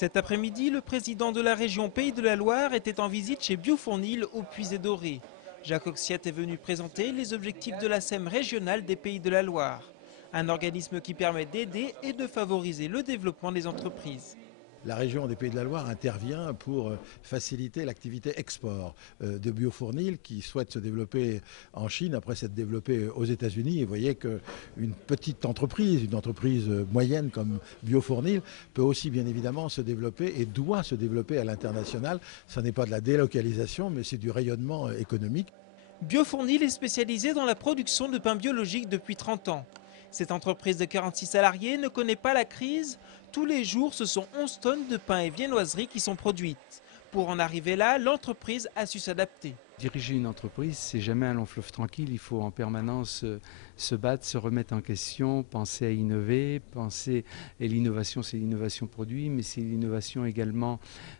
Cet après-midi, le président de la région Pays de la Loire était en visite chez Biofournil au Puy-et-Doré. Jacques Oxiat est venu présenter les objectifs de la SEM régionale des Pays de la Loire. Un organisme qui permet d'aider et de favoriser le développement des entreprises. La région des Pays de la Loire intervient pour faciliter l'activité export de Biofournil qui souhaite se développer en Chine après s'être développé aux États-Unis. Et vous voyez qu'une petite entreprise, une entreprise moyenne comme Biofournil peut aussi bien évidemment se développer et doit se développer à l'international. Ce n'est pas de la délocalisation mais c'est du rayonnement économique. Biofournil est spécialisé dans la production de pain biologique depuis 30 ans. Cette entreprise de 46 salariés ne connaît pas la crise. Tous les jours, ce sont 11 tonnes de pain et viennoiseries qui sont produites. Pour en arriver là, l'entreprise a su s'adapter. Diriger une entreprise, c'est jamais un long fleuve tranquille. Il faut en permanence se battre, se remettre en question, penser à innover, et l'innovation, c'est l'innovation produit, mais c'est l'innovation également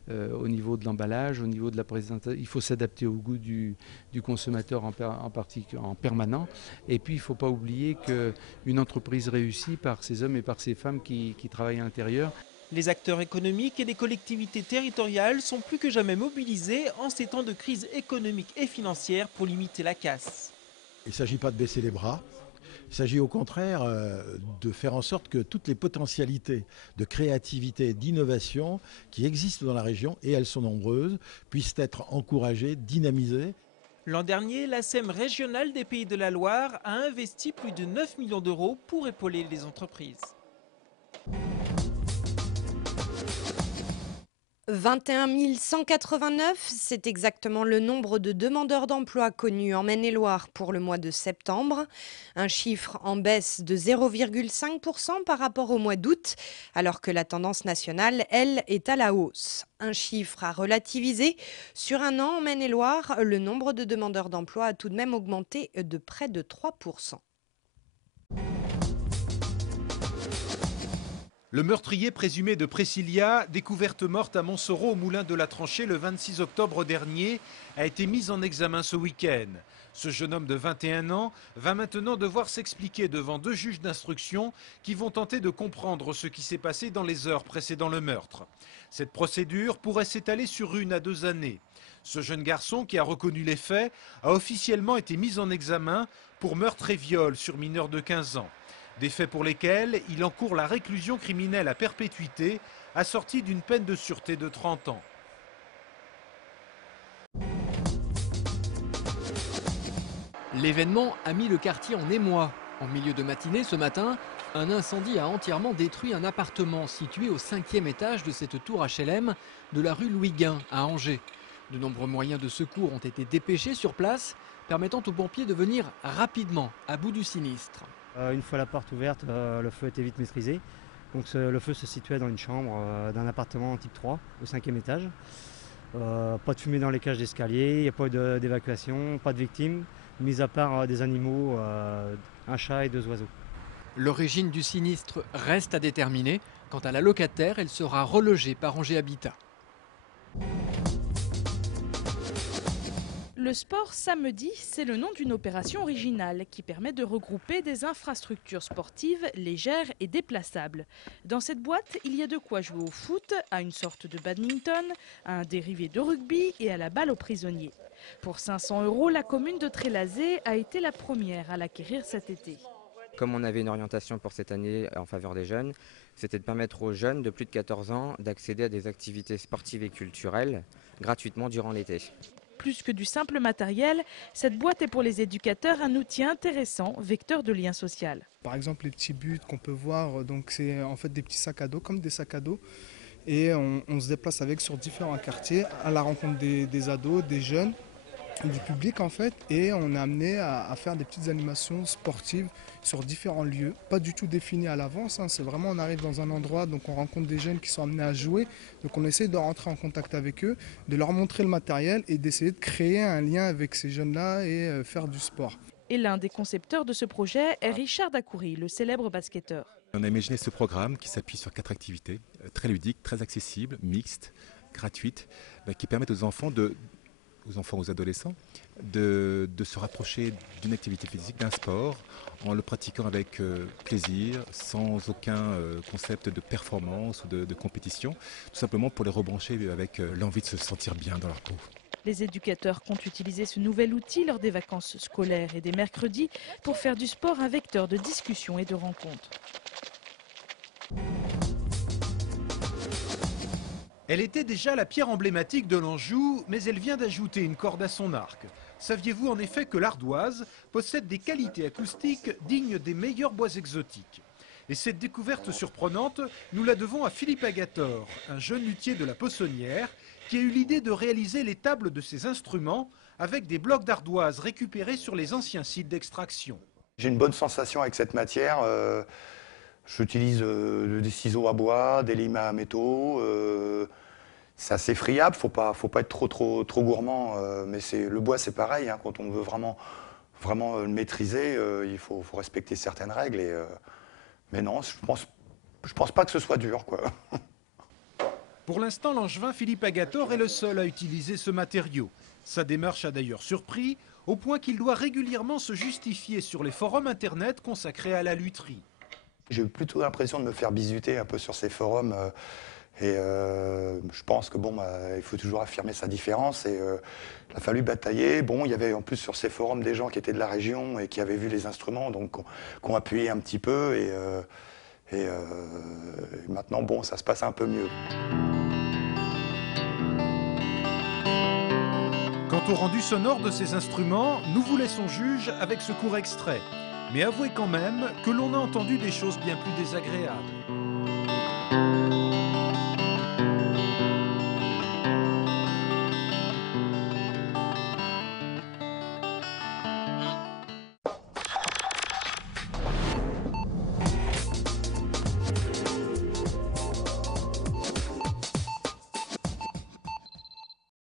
au niveau de l'emballage, au niveau de la présentation. Il faut s'adapter au goût du consommateur en permanent. Et puis, il ne faut pas oublier qu'une entreprise réussit par ses hommes et par ses femmes qui travaillent à l'intérieur. Les acteurs économiques et les collectivités territoriales sont plus que jamais mobilisés en ces temps de crise économique et financière pour limiter la casse. Il ne s'agit pas de baisser les bras. Il s'agit au contraire de faire en sorte que toutes les potentialités de créativité, d'innovation qui existent dans la région, et elles sont nombreuses, puissent être encouragées, dynamisées. L'an dernier, la SEM régionale des Pays de la Loire a investi plus de 9 millions d'euros pour épauler les entreprises. 21 189, c'est exactement le nombre de demandeurs d'emploi connus en Maine-et-Loire pour le mois de septembre. Un chiffre en baisse de 0,5% par rapport au mois d'août, alors que la tendance nationale, elle, est à la hausse. Un chiffre à relativiser. Sur un an en Maine-et-Loire, le nombre de demandeurs d'emploi a tout de même augmenté de près de 3%. Le meurtrier présumé de Priscilla, découverte morte à Montsoreau au moulin de la Tranchée le 26 octobre dernier, a été mis en examen ce week-end. Ce jeune homme de 21 ans va maintenant devoir s'expliquer devant 2 juges d'instruction qui vont tenter de comprendre ce qui s'est passé dans les heures précédant le meurtre. Cette procédure pourrait s'étaler sur 1 à 2 années. Ce jeune garçon, qui a reconnu les faits, a officiellement été mis en examen pour meurtre et viol sur mineur de 15 ans. Des faits pour lesquels il encourt la réclusion criminelle à perpétuité, assortie d'une peine de sûreté de 30 ans. L'événement a mis le quartier en émoi. En milieu de matinée ce matin, un incendie a entièrement détruit un appartement situé au 5e étage de cette tour HLM de la rue Louis-Guin à Angers. De nombreux moyens de secours ont été dépêchés sur place, permettant aux pompiers de venir rapidement à bout du sinistre. Une fois la porte ouverte, le feu était vite maîtrisé. Donc le feu se situait dans une chambre d'un appartement type 3 au 5e étage. Pas de fumée dans les cages d'escalier, il n'y a pas d'évacuation, pas de victimes, mis à part des animaux, un chat et 2 oiseaux. L'origine du sinistre reste à déterminer. Quant à la locataire, elle sera relogée par Angers Habitat. Le sport samedi, c'est le nom d'une opération originale qui permet de regrouper des infrastructures sportives légères et déplaçables. Dans cette boîte, il y a de quoi jouer au foot, à une sorte de badminton, à un dérivé de rugby et à la balle aux prisonniers. Pour 500 €, la commune de Trélazé a été la première à l'acquérir cet été. Comme on avait une orientation pour cette année en faveur des jeunes, c'était de permettre aux jeunes de plus de 14 ans d'accéder à des activités sportives et culturelles gratuitement durant l'été. Plus que du simple matériel, cette boîte est pour les éducateurs un outil intéressant, vecteur de lien social. Par exemple, les petits buts qu'on peut voir, donc c'est en fait des petits sacs à dos, comme des sacs à dos. Et on se déplace avec sur différents quartiers, à la rencontre des ados, des jeunes, du public en fait. Et on est amené à faire des petites animations sportives sur différents lieux. Pas du tout définis à l'avance, c'est vraiment on arrive dans un endroit, donc on rencontre des jeunes qui sont amenés à jouer. Donc on essaie de rentrer en contact avec eux, de leur montrer le matériel et d'essayer de créer un lien avec ces jeunes-là et faire du sport. Et l'un des concepteurs de ce projet est Richard Dacoury, le célèbre basketteur. On a imaginé ce programme qui s'appuie sur 4 activités très ludiques, très accessibles, mixtes, gratuites, qui permettent aux enfants, aux adolescents, de se rapprocher d'une activité physique, d'un sport, en le pratiquant avec plaisir, sans aucun concept de performance ou de compétition, tout simplement pour les rebrancher avec l'envie de se sentir bien dans leur peau. Les éducateurs comptent utiliser ce nouvel outil lors des vacances scolaires et des mercredis pour faire du sport un vecteur de discussion et de rencontre. Elle était déjà la pierre emblématique de l'Anjou, mais elle vient d'ajouter une corde à son arc. Saviez-vous en effet que l'ardoise possède des qualités acoustiques dignes des meilleurs bois exotiques? Et cette découverte surprenante, nous la devons à Philippe Agator, un jeune luthier de la Possonnière, qui a eu l'idée de réaliser les tables de ses instruments avec des blocs d'ardoise récupérés sur les anciens sites d'extraction. J'ai une bonne sensation avec cette matière. J'utilise des ciseaux à bois, des limes à métaux. C'est assez friable, faut pas être trop gourmand. Mais le bois, c'est pareil. Hein, quand on veut vraiment le maîtriser, il faut respecter certaines règles. Mais non, je pense pas que ce soit dur, quoi. Pour l'instant, l'Angevin Philippe Agator est le seul à utiliser ce matériau. Sa démarche a d'ailleurs surpris, au point qu'il doit régulièrement se justifier sur les forums internet consacrés à la lutherie. J'ai plutôt l'impression de me faire bisuter un peu sur ces forums. Je pense que il faut toujours affirmer sa différence. Il a fallu batailler. Bon, il y avait en plus sur ces forums des gens qui étaient de la région et qui avaient vu les instruments, donc qui ont appuyé un petit peu. Et maintenant, bon, ça se passe un peu mieux. Quant au rendu sonore de ces instruments, nous vous laissons juge avec ce court extrait. Mais avouez quand même que l'on a entendu des choses bien plus désagréables.